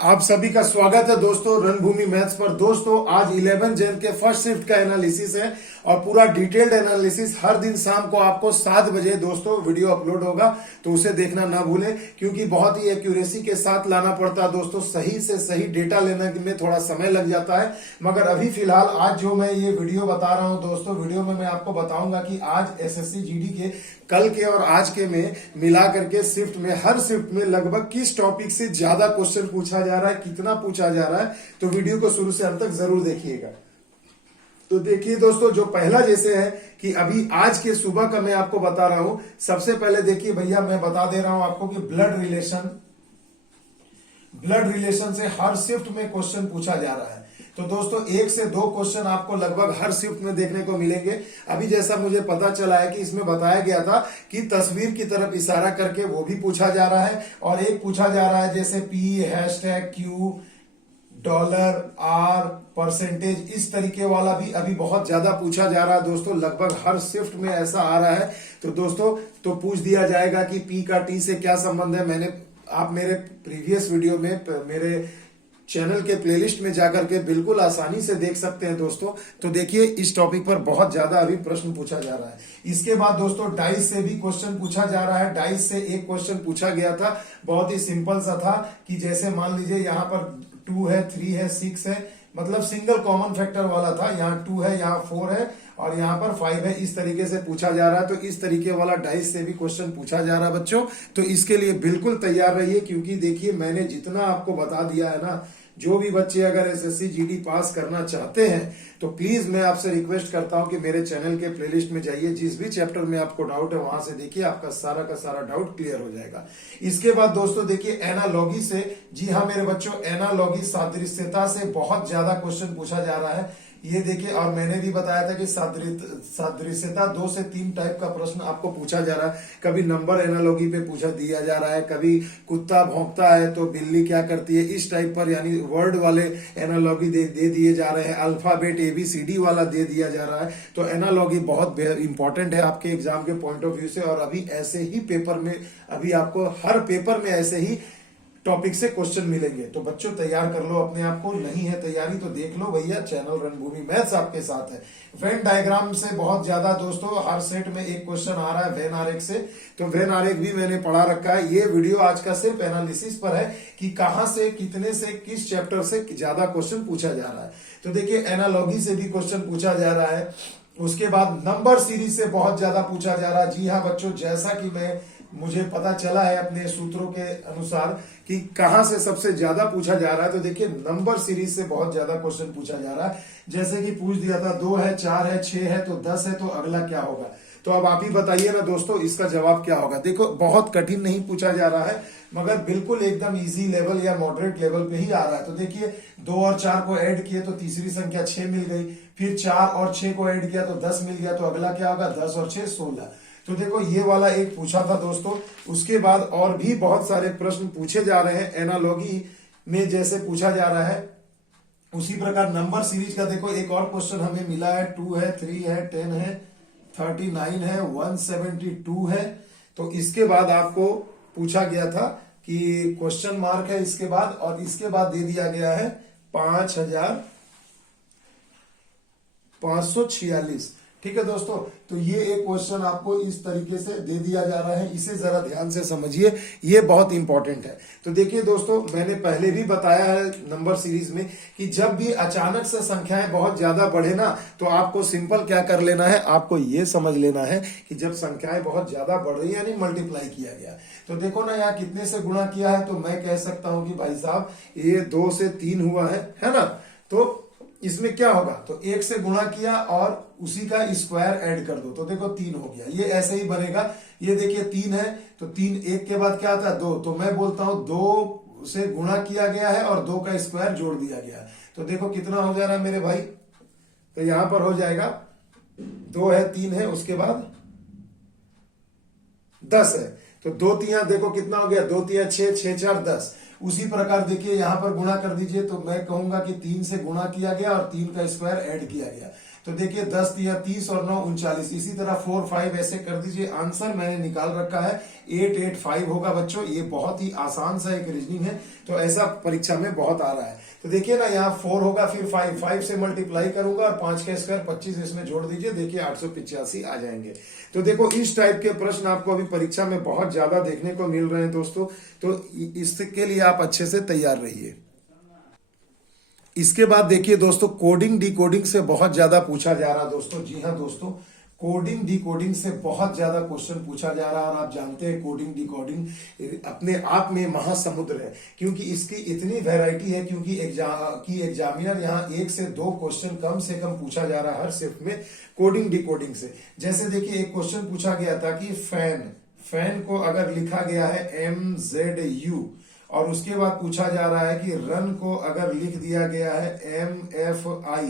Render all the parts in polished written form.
आप सभी का स्वागत है दोस्तों रणभूमि मैथ्स पर। दोस्तों आज 11 जैन के फर्स्ट शिफ्ट का एनालिसिस है और पूरा डिटेल्ड एनालिसिस हर दिन शाम को आपको 7 बजे दोस्तों वीडियो अपलोड होगा, तो उसे देखना ना भूलें क्योंकि बहुत ही एक्यूरेसी के साथ लाना पड़ता है दोस्तों। सही से सही डेटा लेने में थोड़ा समय लग जाता है, मगर अभी फिलहाल आज जो मैं ये वीडियो बता रहा हूं दोस्तों, वीडियो में मैं आपको बताऊंगा कि आज एसएससी जीडी के कल के और आज के में मिला करके शिफ्ट में हर शिफ्ट में लगभग किस टॉपिक से ज्यादा क्वेश्चन पूछा जा रहा है, कितना पूछा जा रहा है। तो वीडियो को शुरू से अंत तक जरूर देखिएगा। तो देखिए दोस्तों, जो पहला जैसे है कि अभी आज के सुबह का मैं आपको बता रहा हूं। सबसे पहले देखिए भैया, मैं बता दे रहा हूं आपको कि ब्लड रिलेशन से हर शिफ्ट में क्वेश्चन पूछा जा रहा है। तो दोस्तों 1 से 2 क्वेश्चन आपको लगभग हर शिफ्ट में देखने को मिलेंगे। अभी जैसा मुझे पता चला है कि इसमें बताया गया था कि तस्वीर की तरफ इशारा करके वो भी पूछा जा रहा है, और एक पूछा जा रहा है जैसे P, hashtag, Q, dollar, R, percentage, इस तरीके वाला भी अभी बहुत ज्यादा पूछा जा रहा है दोस्तों। लगभग हर शिफ्ट में ऐसा आ रहा है। तो दोस्तों तो पूछ दिया जाएगा कि पी का टी से क्या संबंध है। आप मेरे प्रीवियस वीडियो में मेरे चैनल के प्लेलिस्ट में जाकर के बिल्कुल आसानी से देख सकते हैं दोस्तों। तो देखिए इस टॉपिक पर बहुत ज्यादा अभी प्रश्न पूछा जा रहा है। इसके बाद दोस्तों डाइस से भी क्वेश्चन पूछा जा रहा है। डाइस से एक क्वेश्चन पूछा गया था, बहुत ही सिंपल सा था कि जैसे मान लीजिए यहाँ पर 2 है, 3 है, 6 है, मतलब सिंगल कॉमन फैक्टर वाला था। यहाँ 2 है, यहाँ 4 है और यहाँ पर 5 है। इस तरीके से पूछा जा रहा है। तो इस तरीके वाला डाइस से भी क्वेश्चन पूछा जा रहा है बच्चों। तो इसके लिए बिल्कुल तैयार रहिए, क्योंकि देखिए मैंने जितना आपको बता दिया है ना, जो भी बच्चे अगर एसएससी जीडी पास करना चाहते हैं तो प्लीज मैं आपसे रिक्वेस्ट करता हूं कि मेरे चैनल के प्लेलिस्ट में जाइए। जिस भी चैप्टर में आपको डाउट है वहां से देखिए, आपका सारा का सारा डाउट क्लियर हो जाएगा। इसके बाद दोस्तों देखिए एनालॉगी से, जी हाँ मेरे बच्चों, एनालॉगी सादृश्यता से बहुत ज्यादा क्वेश्चन पूछा जा रहा है। ये देखिए, और मैंने भी बताया था कि सादृश्यता 2 से 3 टाइप का प्रश्न आपको पूछा जा रहा है। कभी नंबर एनालॉगी पे पूछा दिया जा रहा है, कभी कुत्ता भौंकता है तो बिल्ली क्या करती है, इस टाइप पर, यानी वर्ड वाले एनालॉगी दे दिए जा रहे हैं। अल्फाबेट ABCD वाला दे दिया जा रहा है। तो एनालॉगी बहुत इंपॉर्टेंट है आपके एग्जाम के पॉइंट ऑफ व्यू से। और अभी ऐसे ही पेपर में, अभी आपको हर पेपर में ऐसे ही टॉपिक से क्वेश्चन मिलेंगे। तो बच्चों तैयार कर लो अपने आप को। नहीं है तैयारी तो देख लो भैया, चैनल रणभूमि मैथ्स आपके साथ है। वेन डायग्राम से बहुत ज्यादा दोस्तों हर सेट में एक क्वेश्चन आ रहा है वेन आरेख से। तो वेन आरेख भी मैंने पढ़ा रखा है। ये वीडियो आज का सिर्फ एनालिसिस पर है कि कहां से, कितने से, किस चैप्टर से ज्यादा क्वेश्चन पूछा जा रहा है। तो देखिए एनालॉगी से भी क्वेश्चन पूछा जा रहा है। उसके बाद नंबर सीरीज से बहुत ज्यादा पूछा जा रहा है। जी हाँ बच्चों, जैसा कि मुझे पता चला है अपने सूत्रों के अनुसार कि कहां से सबसे ज्यादा पूछा जा रहा है। तो देखिए नंबर सीरीज से बहुत ज्यादा क्वेश्चन पूछा जा रहा है। जैसे कि पूछ दिया था 2 है, 4 है, 6 है, तो 10 है, तो अगला क्या होगा। तो अब आप ही बताइए ना दोस्तों, इसका जवाब क्या होगा। देखो बहुत कठिन नहीं पूछा जा रहा है, मगर बिल्कुल एकदम इजी लेवल या मॉडरेट लेवल पे ही आ रहा है। तो देखिए 2 और 4 को ऐड किए तो तीसरी संख्या 6 मिल गई, फिर 4 और 6 को ऐड किया तो 10 मिल गया, तो अगला क्या होगा, 10 और 6 16। तो देखो ये वाला एक पूछा था दोस्तों। उसके बाद और भी बहुत सारे प्रश्न पूछे जा रहे हैं एनालॉगी में, जैसे पूछा जा रहा है उसी प्रकार नंबर सीरीज का देखो एक और क्वेश्चन हमें मिला है। 2 है, 3 है, 10 है, 39 है, 172 है। तो इसके बाद आपको पूछा गया था कि क्वेश्चन मार्क है इसके बाद, और इसके बाद दे दिया गया है 5546। ठीक है दोस्तों, तो ये एक क्वेश्चन आपको इस तरीके से दे दिया जा रहा है। इसे जरा ध्यान से समझिए, ये बहुत इंपॉर्टेंट है। तो देखिए दोस्तों, मैंने पहले भी बताया है नंबर सीरीज में कि जब भी अचानक से संख्याएं बहुत ज्यादा बढ़े ना, तो आपको सिंपल क्या कर लेना है, आपको ये समझ लेना है कि जब संख्याएं बहुत ज्यादा बढ़ रही है यानी मल्टीप्लाई किया गया, तो देखो ना यहाँ कितने से गुणा किया है। तो मैं कह सकता हूं कि भाई साहब ये 2 से 3 हुआ है ना। तो इसमें क्या होगा, तो 1 से गुणा किया और उसी का स्क्वायर ऐड कर दो, तो देखो 3 हो गया। ये ऐसे ही बनेगा। ये देखिए 3 है, तो 3 1 के बाद क्या आता है 2, तो मैं बोलता हूं 2 से गुणा किया गया है और 2 का स्क्वायर जोड़ दिया गया। तो देखो कितना हो जा रहा है मेरे भाई, तो यहां पर हो जाएगा 2 है, 3 है, उसके बाद 10 है। तो 2 3 देखो कितना हो गया, 2 3 6, 6 4 10। उसी प्रकार देखिए यहां पर गुणा कर दीजिए, तो मैं कहूंगा कि 3 से गुणा किया गया और 3 का स्क्वायर ऐड किया गया। तो देखिए 10 या 30 और 9 39, इसी तरह 4 5 ऐसे कर दीजिए। आंसर मैंने निकाल रखा है 885 होगा बच्चों। ये बहुत ही आसान सा एक रीजनिंग है, तो ऐसा परीक्षा में बहुत आ रहा है। तो देखिए ना, यहाँ 4 होगा, फिर 5 से मल्टीप्लाई करूंगा और 5 का स्क्वायर 25 इसमें जोड़ दीजिए, देखिए 885 आ जाएंगे। तो देखो इस टाइप के प्रश्न आपको अभी परीक्षा में बहुत ज्यादा देखने को मिल रहे हैं दोस्तों, तो इसके लिए आप अच्छे से तैयार रहिए। इसके बाद देखिए दोस्तों, कोडिंग डिकोडिंग से बहुत ज्यादा पूछा जा रहा है दोस्तों। जी हाँ दोस्तों, कोडिंग डिकोडिंग से बहुत ज्यादा क्वेश्चन पूछा जा रहा है। और आप जानते हैं कोडिंग डिकोडिंग अपने आप में महासमुद्र है, क्योंकि इसकी इतनी वैरायटी है, क्योंकि एग्जामिनर यहाँ 1 से 2 क्वेश्चन कम से कम पूछा जा रहा है हर शिफ्ट में कोडिंग डिकोडिंग से। जैसे देखिए एक क्वेश्चन पूछा गया था कि फैन को अगर लिखा गया है MZU, और उसके बाद पूछा जा रहा है कि रन को अगर लिख दिया गया है MFI,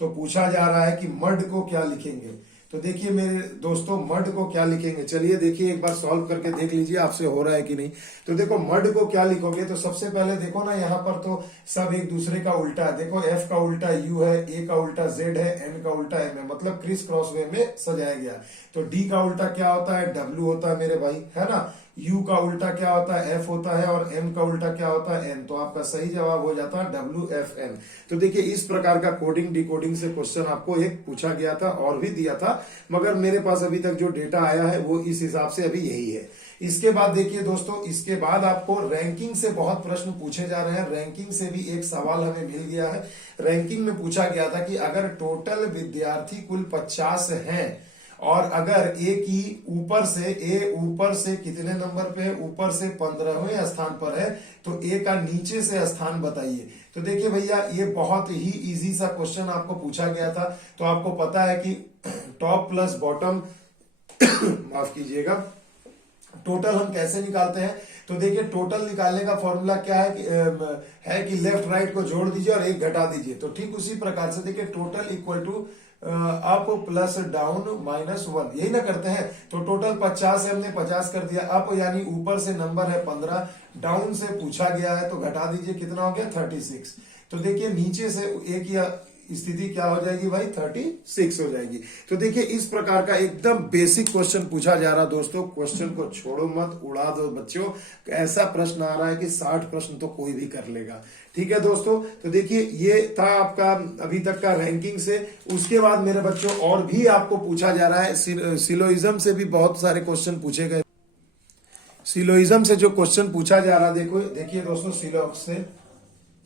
तो पूछा जा रहा है कि मड को क्या लिखेंगे। तो देखिए मेरे दोस्तों, मड को क्या लिखेंगे, चलिए देखिए एक बार सॉल्व करके देख लीजिए आपसे हो रहा है कि नहीं। तो देखो मड को क्या लिखोगे, तो सबसे पहले देखो ना, यहाँ पर तो सब एक दूसरे का उल्टा है। देखो F का उल्टा U है, A का उल्टा Z है, N का उल्टा M है, मतलब क्रिस क्रॉस वे में सजाया गया। तो D का उल्टा क्या होता है, W होता है मेरे भाई, है ना। U का उल्टा क्या होता है, F होता है, और M का उल्टा क्या होता है, N। तो आपका सही जवाब हो जाता है WFN। तो देखिए इस प्रकार का कोडिंग डिकोडिंग से क्वेश्चन आपको एक पूछा गया था और भी दिया था, मगर मेरे पास अभी तक जो डेटा आया है वो इस हिसाब से अभी यही है। इसके बाद देखिए दोस्तों, इसके बाद आपको रैंकिंग से बहुत प्रश्न पूछे जा रहे हैं। रैंकिंग से भी एक सवाल हमें मिल गया है। रैंकिंग में पूछा गया था कि अगर टोटल विद्यार्थी कुल 50 हैं, और अगर ए ऊपर से कितने नंबर पे है, ऊपर से 15वें स्थान पर है, तो ए का नीचे से स्थान बताइए। तो देखिए भैया, ये बहुत ही इजी सा क्वेश्चन आपको पूछा गया था। तो आपको पता है कि टॉप प्लस बॉटम माफ कीजिएगा, टोटल हम कैसे निकालते हैं। तो देखिए टोटल निकालने का फॉर्मूला क्या है कि लेफ्ट राइट को जोड़ दीजिए और 1 घटा दीजिए। तो ठीक उसी प्रकार से देखिए total equal to up plus down -1, यही ना करते हैं। तो टोटल 50 है, हमने 50 कर दिया। अप यानी ऊपर से नंबर है 15, डाउन से पूछा गया है तो घटा दीजिए, कितना हो गया 36। तो देखिए नीचे से एक या स्थिति क्या हो जाएगी भाई, 36 हो जाएगी। तो देखिए इस प्रकार का एकदम बेसिक क्वेश्चन पूछा जा रहा दोस्तों। क्वेश्चन को छोड़ो मत, उड़ा दो बच्चों। ऐसा प्रश्न आ रहा है कि 60 प्रश्न तो कोई भी कर लेगा। ठीक है दोस्तों, तो देखिए ये था आपका अभी तक का रैंकिंग से। उसके बाद मेरे बच्चों और भी आपको पूछा जा रहा है, सिलोइज्म से भी बहुत सारे क्वेश्चन पूछे गए। सिलोइज्म से जो क्वेश्चन पूछा जा रहा है, देखिए दोस्तों,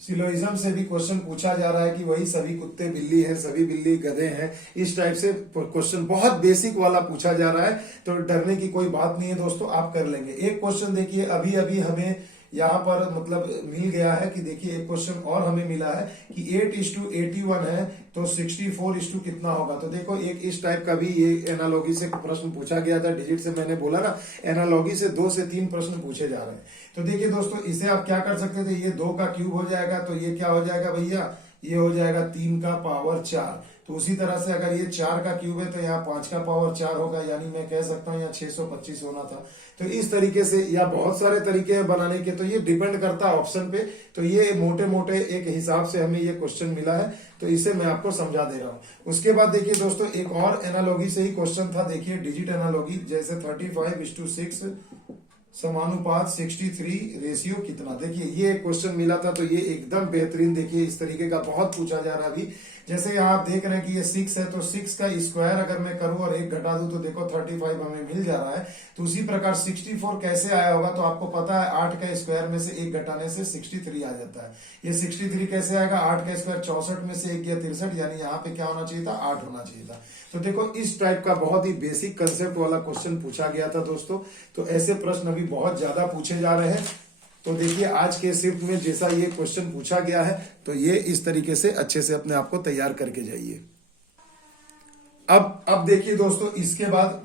सिलोइज्म से भी क्वेश्चन पूछा जा रहा है कि वही सभी कुत्ते बिल्ली हैं, सभी बिल्ली गधे हैं, इस टाइप से क्वेश्चन बहुत बेसिक वाला पूछा जा रहा है। तो डरने की कोई बात नहीं है दोस्तों, आप कर लेंगे। एक क्वेश्चन देखिए अभी अभी हमें यहाँ पर मतलब मिल गया है कि देखिए एक क्वेश्चन और हमें मिला है कि 8:81 है, तो 64 कितना होगा। तो देखो एक इस टाइप का भी ये एनालॉगी से प्रश्न पूछा गया था। डिजिट से मैंने बोला ना, एनालॉगी से 2 से 3 प्रश्न पूछे जा रहे हैं। तो देखिए दोस्तों, इसे आप क्या कर सकते थे, ये 2 का क्यूब हो जाएगा, तो ये क्या हो जाएगा भैया, ये हो जाएगा 3 का पावर 4। तो उसी तरह से अगर ये 4 का क्यूब है तो यहाँ 5 का पावर 4 होगा, यानी मैं कह सकता हूँ यहाँ 625 होना था। तो इस तरीके से, या बहुत सारे तरीके हैं बनाने के, तो ये डिपेंड करता है ऑप्शन पे। तो ये मोटे मोटे एक हिसाब से हमें ये क्वेश्चन मिला है, तो इसे मैं आपको समझा दे रहा हूँ। उसके बाद देखिए दोस्तों, एक और एनालॉगी से ही क्वेश्चन था। देखिए डिजिट एनालॉगी, जैसे 35:6 समानुपात 63 रेशियो कितना। देखिए ये क्वेश्चन मिला था, तो ये एकदम बेहतरीन, देखिए इस तरीके का बहुत पूछा जा रहा है अभी। जैसे यहाँ आप देख रहे हैं कि ये 6 है, तो 6 का स्क्वायर अगर मैं करूं और 1 घटा दूं तो देखो 35 हमें मिल जा रहा है। तो उसी प्रकार 64 कैसे आया होगा, तो आपको पता है 8 का स्क्वायर में से 1 घटाने से 63 आ जाता है। ये 63 कैसे आएगा, 8 का स्क्वायर 64 में से 1 गया 63, यानी यहाँ पे क्या होना चाहिए था, 8 होना चाहिए था। तो देखो इस टाइप का बहुत ही बेसिक कंसेप्ट वाला क्वेश्चन पूछा गया था दोस्तों। तो ऐसे प्रश्न अभी बहुत ज्यादा पूछे जा रहे हैं। तो देखिए आज के शिफ्ट में जैसा ये क्वेश्चन पूछा गया है, तो ये इस तरीके से अच्छे से अपने आप को तैयार करके जाइए। अब देखिए दोस्तों, इसके बाद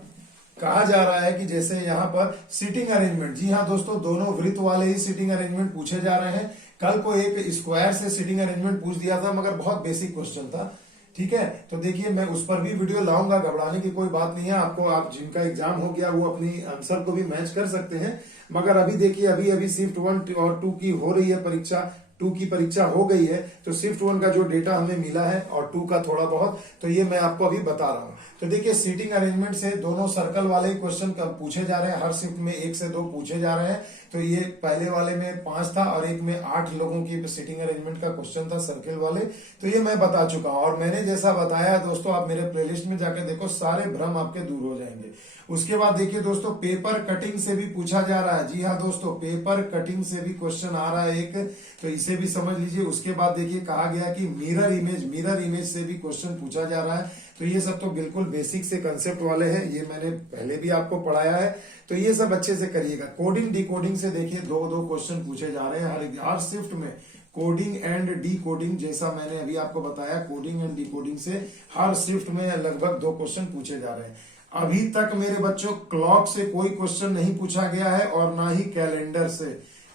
कहा जा रहा है कि जैसे यहाँ पर सीटिंग अरेंजमेंट, जी हाँ दोस्तों, दोनों वृत्त वाले ही सीटिंग अरेंजमेंट पूछे जा रहे हैं। कल को एक स्क्वायर से सीटिंग अरेंजमेंट पूछ दिया था, मगर बहुत बेसिक क्वेश्चन था। ठीक है, तो देखिए मैं उस पर भी वीडियो लाऊंगा, घबराने की कोई बात नहीं है आपको। आप जिनका एग्जाम हो गया वो अपनी आंसर को भी मैच कर सकते हैं। मगर अभी देखिए अभी शिफ्ट 1 और 2 की हो रही है परीक्षा। 2 की परीक्षा हो गई है, तो शिफ्ट 1 का जो डेटा हमें मिला है और 2 का थोड़ा बहुत, तो ये मैं आपको अभी बता रहा हूँ। तो देखिए सीटिंग अरेंजमेंट से दोनों सर्कल वाले ही क्वेश्चन पूछे जा रहे हैं, हर शिफ्ट में 1 से 2 पूछे जा रहे हैं। तो ये पहले वाले में 5 था और एक में 8 लोगों की सीटिंग अरेंजमेंट का क्वेश्चन था सर्कल वाले, तो ये मैं बता चुका हूं। और मैंने जैसा बताया दोस्तों, आप मेरे प्लेलिस्ट में जाकर देखो, सारे भ्रम आपके दूर हो जाएंगे। उसके बाद देखिए दोस्तों, पेपर कटिंग से भी पूछा जा रहा है। जी हाँ दोस्तों, पेपर कटिंग से भी क्वेश्चन आ रहा है एक, तो इसे भी समझ लीजिए। उसके बाद देखिए कहा गया कि मिरर इमेज से भी क्वेश्चन पूछा जा रहा है। तो ये सब तो बिल्कुल बेसिक से कंसेप्ट वाले हैं, ये मैंने पहले भी आपको पढ़ाया है, तो ये सब अच्छे से करिएगा। कोडिंग डिकोडिंग से देखिए 2-2 क्वेश्चन पूछे जा रहे हैं हर शिफ्ट में। कोडिंग एंड डी कोडिंग, जैसा मैंने अभी आपको बताया, कोडिंग एंड डी कोडिंग से हर शिफ्ट में लगभग 2 क्वेश्चन पूछे जा रहे हैं। अभी तक मेरे बच्चों क्लॉक से कोई क्वेश्चन नहीं पूछा गया है और ना ही कैलेंडर से।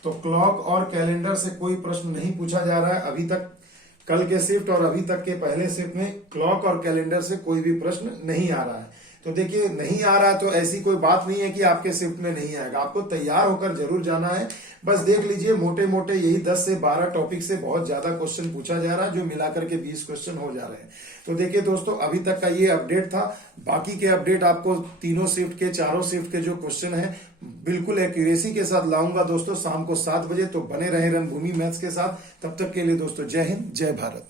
तो क्लॉक और कैलेंडर से कोई प्रश्न नहीं पूछा जा रहा है अभी तक। कल के शिफ्ट और अभी तक के पहले शिफ्ट में क्लॉक और कैलेंडर से कोई भी प्रश्न नहीं आ रहा है। तो देखिए नहीं आ रहा है तो ऐसी कोई बात नहीं है कि आपके शिफ्ट में नहीं आएगा, आपको तैयार होकर जरूर जाना है। बस देख लीजिए मोटे मोटे यही 10 से 12 टॉपिक से बहुत ज्यादा क्वेश्चन पूछा जा रहा है, जो मिलाकर के 20 क्वेश्चन हो जा रहे हैं। तो देखिए दोस्तों, अभी तक का ये अपडेट था। बाकी के अपडेट आपको तीनों शिफ्ट के, चारों शिफ्ट के जो क्वेश्चन है बिल्कुल एक्यूरेसी के साथ लाऊंगा दोस्तों शाम को 7 बजे। तो बने रहे रणभूमि मैथ्स के साथ। तब तक के लिए दोस्तों जय हिंद, जय भारत।